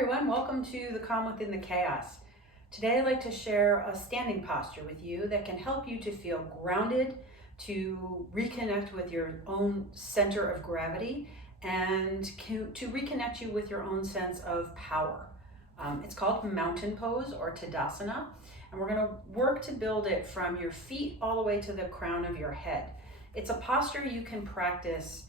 everyone, welcome to the Calm Within the Chaos. Today I'd like to share a standing posture with you that can help you to feel grounded, to reconnect with your own center of gravity, and to reconnect you with your own sense of power. It's called mountain pose or Tadasana, and we're going to work to build it from your feet all the way to the crown of your head. It's a posture you can practice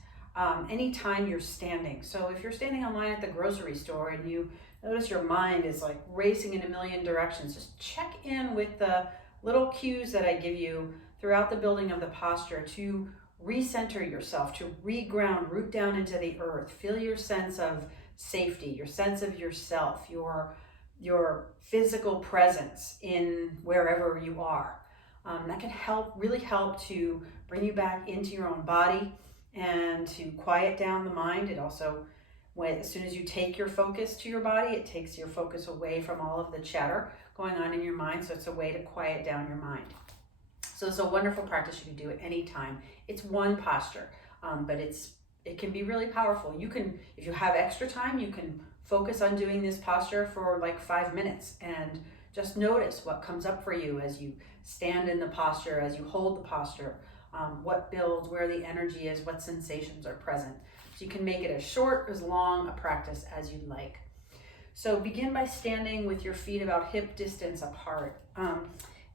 anytime you're standing. So if you're standing in line at the grocery store and you notice your mind is like racing in a million directions, just check in with the little cues that I give you throughout the building of the posture to recenter yourself, to reground, root down into the earth. Feel your sense of safety, your sense of yourself, your physical presence in wherever you are. That can really help to bring you back into your own body and to quiet down the mind. It also, as soon as you take your focus to your body, it takes your focus away from all of the chatter going on in your mind. So it's a way to quiet down your mind. So it's a wonderful practice. You can do it anytime. It's one posture, but it can be really powerful. You can, if you have extra time, you can focus on doing this posture for like 5 minutes and just notice what comes up for you as you stand in the posture, as you hold the posture. What builds, where the energy is, what sensations are present. So you can make it as short, as long a practice as you'd like. So begin by standing with your feet about hip distance apart.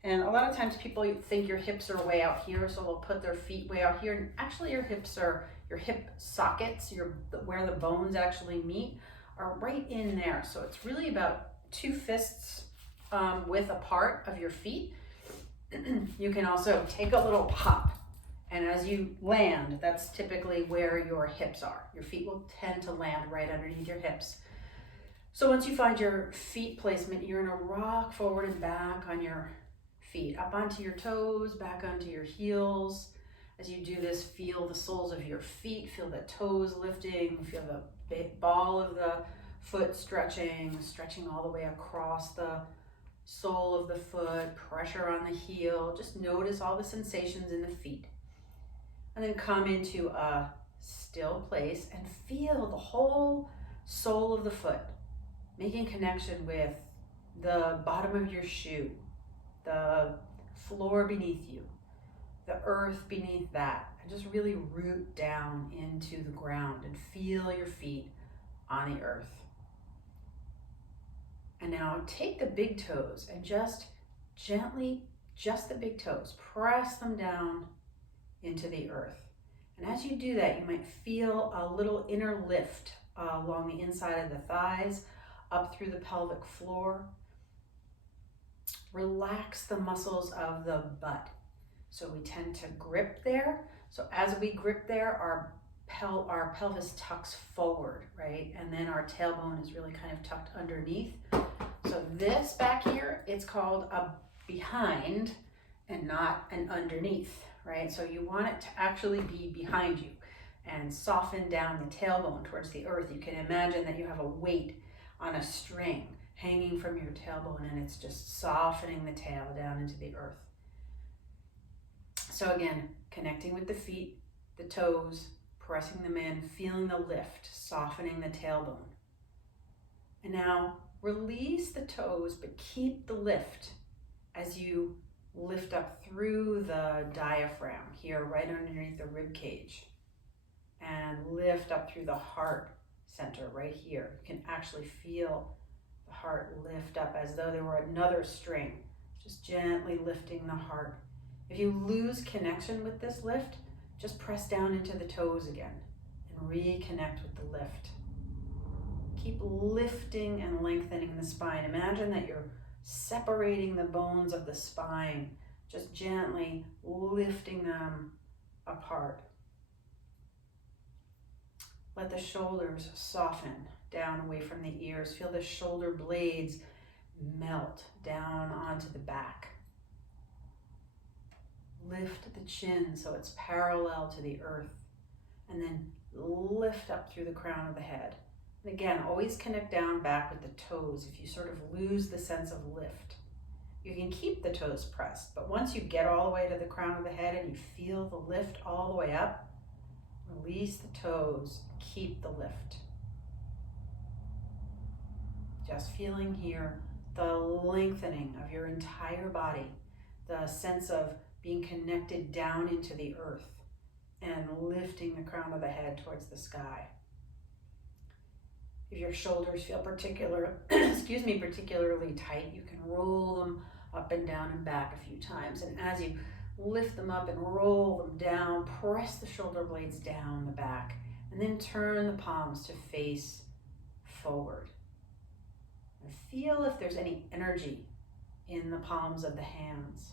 And a lot of times people think your hips are way out here, so they'll put their feet way out here. And actually your hips are, your hip sockets, where the bones actually meet, are right in there. So it's really about 2 fists width apart of your feet. You can also take a little hop. And as you land, that's typically where your hips are. Your feet will tend to land right underneath your hips. So once you find your feet placement, you're gonna rock forward and back on your feet, up onto your toes, back onto your heels. As you do this, feel the soles of your feet, feel the toes lifting, feel the big ball of the foot stretching all the way across the sole of the foot, pressure on the heel. Just notice all the sensations in the feet. And then come into a still place and feel the whole sole of the foot, making connection with the bottom of your shoe, the floor beneath you, the earth beneath that, and just really root down into the ground and feel your feet on the earth. And now take the big toes and just gently, just the big toes, press them down into the earth. And as you do that, you might feel a little inner lift along the inside of the thighs, up through the pelvic floor. Relax the muscles of the butt. So we tend to grip there. So as we grip there, our pelvis tucks forward, right? And then our tailbone is really kind of tucked underneath. So this back here, it's called a behind and not an underneath, right? So you want it to actually be behind you and soften down the tailbone towards the earth. You can imagine that you have a weight on a string hanging from your tailbone and it's just softening the tail down into the earth. So again, connecting with the feet, the toes, pressing them in, feeling the lift, softening the tailbone. And now release the toes, but keep the lift as you lift up through the diaphragm here, right underneath the rib cage, and lift up through the heart center right here. You can actually feel the heart lift up as though there were another string, just gently lifting the heart. If you lose connection with this lift, just press down into the toes again and reconnect with the lift. Keep lifting and lengthening the spine. Imagine that you're separating the bones of the spine, just gently lifting them apart. Let the shoulders soften down away from the ears. Feel the shoulder blades melt down onto the back. Lift the chin so it's parallel to the earth, and then lift up through the crown of the head. And again, always connect down back with the toes. If you sort of lose the sense of lift, you can keep the toes pressed, but once you get all the way to the crown of the head and you feel the lift all the way up, release the toes, keep the lift. Just feeling here the lengthening of your entire body, the sense of being connected down into the earth and lifting the crown of the head towards the sky. If your shoulders feel particularly tight, you can roll them up and down and back a few times. And as you lift them up and roll them down, press the shoulder blades down the back, and then turn the palms to face forward. And feel if there's any energy in the palms of the hands.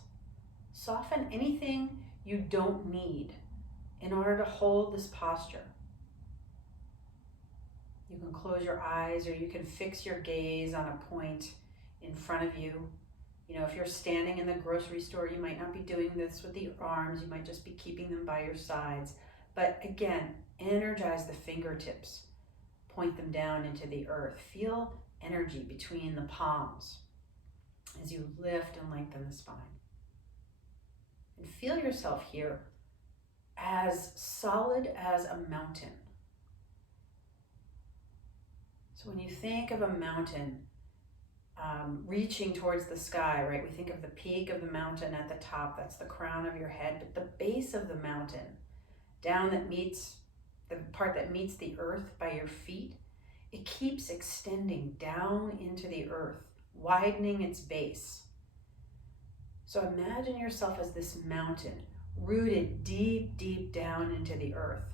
Soften anything you don't need in order to hold this posture. You can close your eyes, or you can fix your gaze on a point in front of you. You know, if you're standing in the grocery store, you might not be doing this with the arms. You might just be keeping them by your sides. But again, energize the fingertips. Point them down into the earth. Feel energy between the palms as you lift and lengthen the spine. And feel yourself here as solid as a mountain. So when you think of a mountain reaching towards the sky, right? We think of the peak of the mountain at the top, that's the crown of your head, but the base of the mountain, down that meets, the part that meets the earth by your feet, it keeps extending down into the earth, widening its base. So imagine yourself as this mountain, rooted deep, deep down into the earth.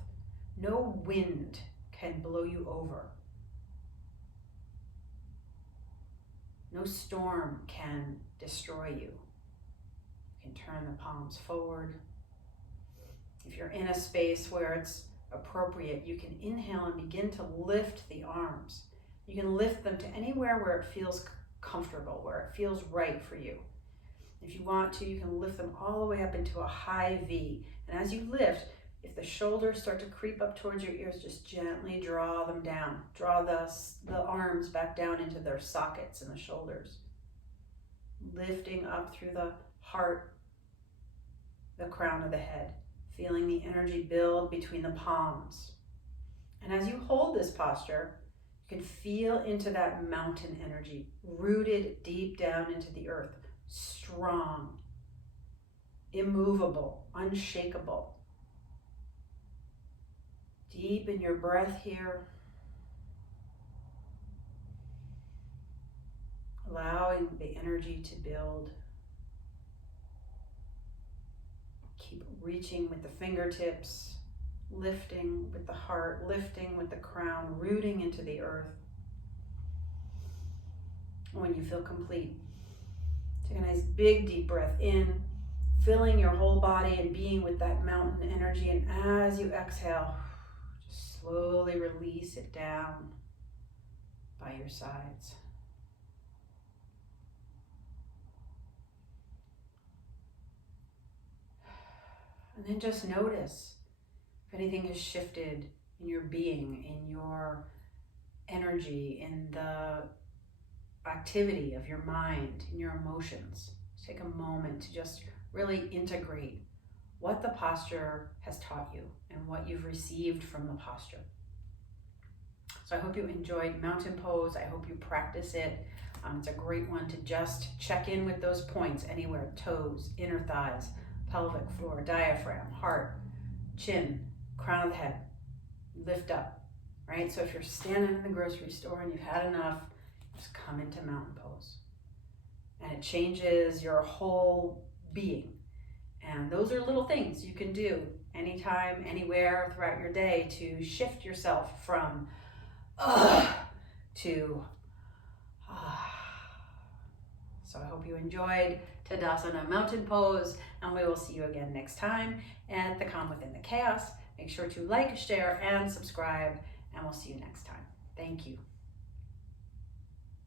No wind can blow you over. No storm can destroy you. You can turn the palms forward. If you're in a space where it's appropriate, you can inhale and begin to lift the arms. You can lift them to anywhere where it feels comfortable, where it feels right for you. If you want to, you can lift them all the way up into a high V. And as you lift, if the shoulders start to creep up towards your ears, just gently draw them down. Draw the arms back down into their sockets in the shoulders. Lifting up through the heart, the crown of the head. Feeling the energy build between the palms. And as you hold this posture, you can feel into that mountain energy, rooted deep down into the earth, strong, immovable, unshakable. Deepen your breath here, allowing the energy to build. Keep reaching with the fingertips, lifting with the heart, lifting with the crown, rooting into the earth. When you feel complete, take a nice big deep breath in, filling your whole body and being with that mountain energy. And as you exhale, just slowly release it down by your sides. And then just notice if anything has shifted in your being, in your energy, in the activity of your mind, in your emotions. Just take a moment to just really integrate what the posture has taught you and what you've received from the posture. So I hope you enjoyed mountain pose. I hope you practice it. It's a great one to just check in with those points anywhere: toes, inner thighs, pelvic floor, diaphragm, heart, chin, crown of the head. Lift up, right? So if you're standing in the grocery store and you've had enough, just come into mountain pose. And it changes your whole being. And those are little things you can do anytime, anywhere throughout your day to shift yourself from to So I hope you enjoyed Tadasana mountain pose, and we will see you again next time at the Calm Within the Chaos. Make sure to like, share, and subscribe, and we'll see you next time. Thank you.